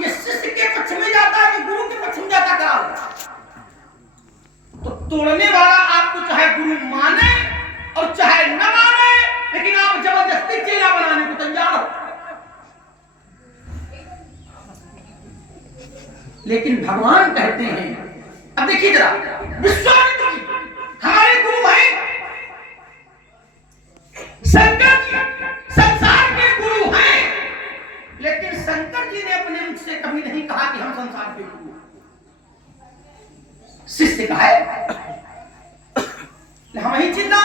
ये शिष्य के पक्ष में जाता है कि गुरु के पक्ष में जाता कराओ। तो तोड़ने वाला आपको चाहे गुरु माने और चाहे न माने, लेकिन आप जबरदस्ती चेला बनाने को तैयार हो। लेकिन भगवान कहते हैं, अब देखिए जरा, विश्वामित्र जी हमारे गुरु हैं, शंकर जी संसार के गुरु हैं, लेकिन शंकर जी ने अपने मुख से कभी नहीं कहा कि हम संसार के गुरु हैं। शिष्य का है हम ही चिंता,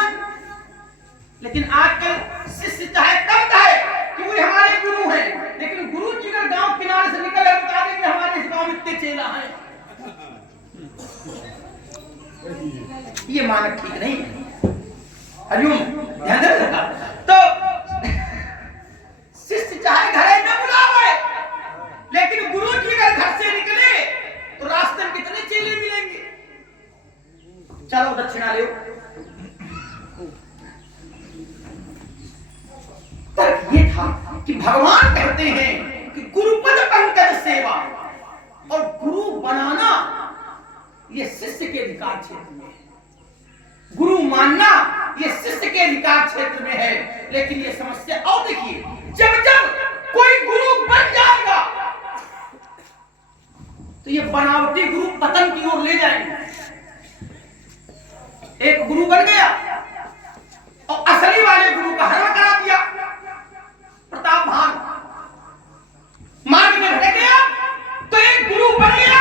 लेकिन आजकल शिष्य चाहे कब कहे कि वो हमारे गुरु हैं, लेकिन गुरु जी अगर गांव किनारे से निकल बता दें कि हमारे इस गांव में इतने चेला हैं, ये मानक ठीक नहीं है। हरिओम ध्यान देना। तो शिष्य चाहे घरे न बुलावे, लेकिन गुरु जी अगर घर से निकले तो रास्ते में कितने चेले मिलेंगे। चलो दक्षिणा ले। तर्क ये था कि भगवान कहते हैं कि गुरुपद पंकज सेवा और गुरु बनाना ये शिष्य के अधिकार क्षेत्र में है, गुरु मानना ये शिष्य के अधिकार क्षेत्र में है। लेकिन ये समस्या और देखिए, जब जब कोई गुरु बन जाएगा तो ये बनावटी गुरु पतन की ओर ले जाएंगे। एक गुरु बन गया और असली वाले गुरु का हरण करा दिया, प्रताप भान मार्ग में भटक गया तो एक गुरु बन गया,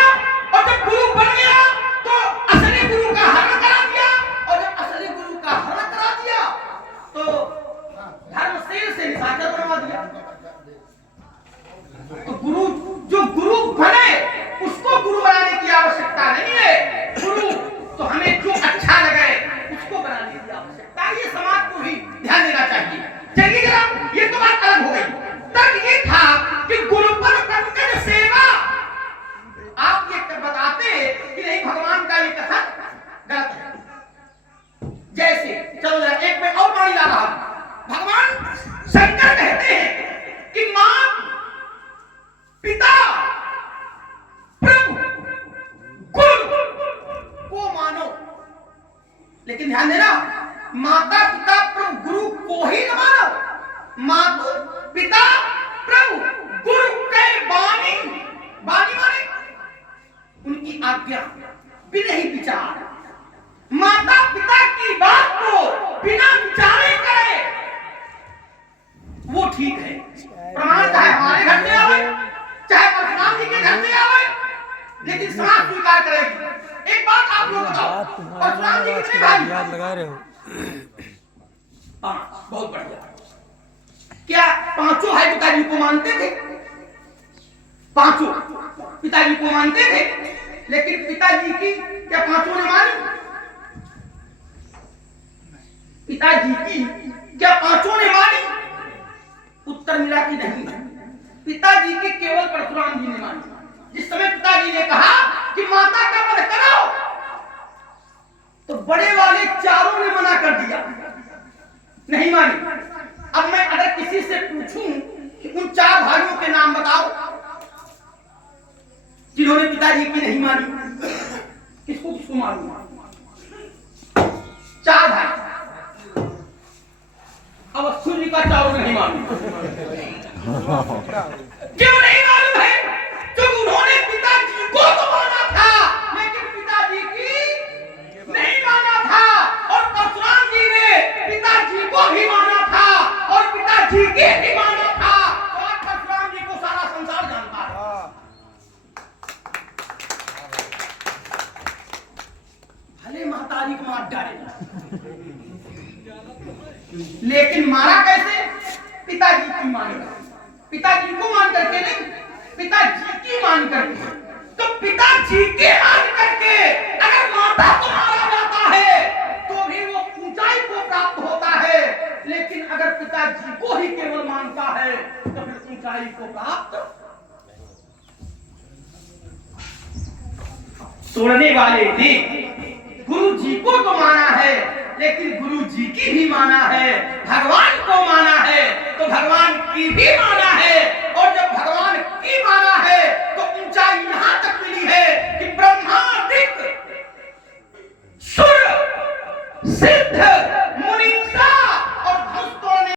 और जब गुरु बन गया तो असली गुरु का हरण करा दिया, और जब असली गुरु का हरण करा दिया तो धर्मशील से निशाचर बनवा दिया। तो गुरु जो गुरु बने उसको गुरु बनाने की आवश्यकता नहीं है, गुरु तो हमें जो अच्छा लगे उसको बनाने की आवश्यकता है। ये समाज को भी ध्यान देना चाहिए। चलिए जरा, ये तो बात अलग हो गई। तब ये था कि गुरुपद पंकज सेवा, आप ये बताते कि नहीं भगवान का ये कथन गलत है। जैसे चलो जरा एक में और पानी ला रहा हूं। भगवान शंकर कहते हैं कि मां, पिता, प्रभु, गुरु को मानो, लेकिन ध्यान देना, माता पिता प्रभु गुरु को ही न मानो। माता पिता प्रभु गुरु के बानी, बानी माने उनकी आज्ञा बिना ही विचार, माता पिता की बात को बिना विचारे करे वो ठीक है। प्रमाण चाहे हमारे घर से आवे, चाहे परशुराम जी के घर से आवे, लेकिन समाज स्वीकार करेगी। एक बात आप लोग बताओ, परशुराम जी कितने भाई याद लगा रहे हो? हाँ, बहुत बढ़िया। क्या पांचों भाई पिताजी को मानते थे? पांचों पिताजी को मानते थे, लेकिन पिताजी की क्या पांचों ने मानी? पिताजी की क्या पांचों ने मानी? उत्तर मिला कि नहीं। पिताजी की केवल परशुराम जी ने मानी। जिस समय पिताजी ने कहा कि माता का वध करो, तो बड़े वाले चारों ने मना कर दिया, नहीं मानी। अब मैं अगर किसी से पूछूं कि उन चार भाइयों के नाम बताओ जिन्होंने पिताजी की नहीं मानी, किसको किसको मालूम? चार भाई। अब सूर्य का चारों नहीं मालूम। क्यों नहीं मालूम है? क्योंकि उन्होंने पिताजी को तो माना था, लेकिन पिताजी की नहीं माना था। और परशुराम जी ने पिताजी को भी माना था और पिताजी के भी माना था। तो आज परशुराम जी को सारा संसार जानता है। भले महतारी को मार डाले, लेकिन मारा कैसे? पिताजी की मानेगा, पिताजी को मान करके नहीं, पिताजी की मान करके। तो पिताजी के मान करके अगर माता को मारा जाता है तो भी वो ऊंचाई को प्राप्त होता है, लेकिन अगर पिताजी को ही केवल मानता है तो फिर ऊंचाई को प्राप्त। तोड़ने वाले ने गुरु जी को तो माना है, लेकिन गुरु जी की भी माना है, भगवान को माना है तो भगवान की भी माना है। और जब भगवान की माना है सिद्ध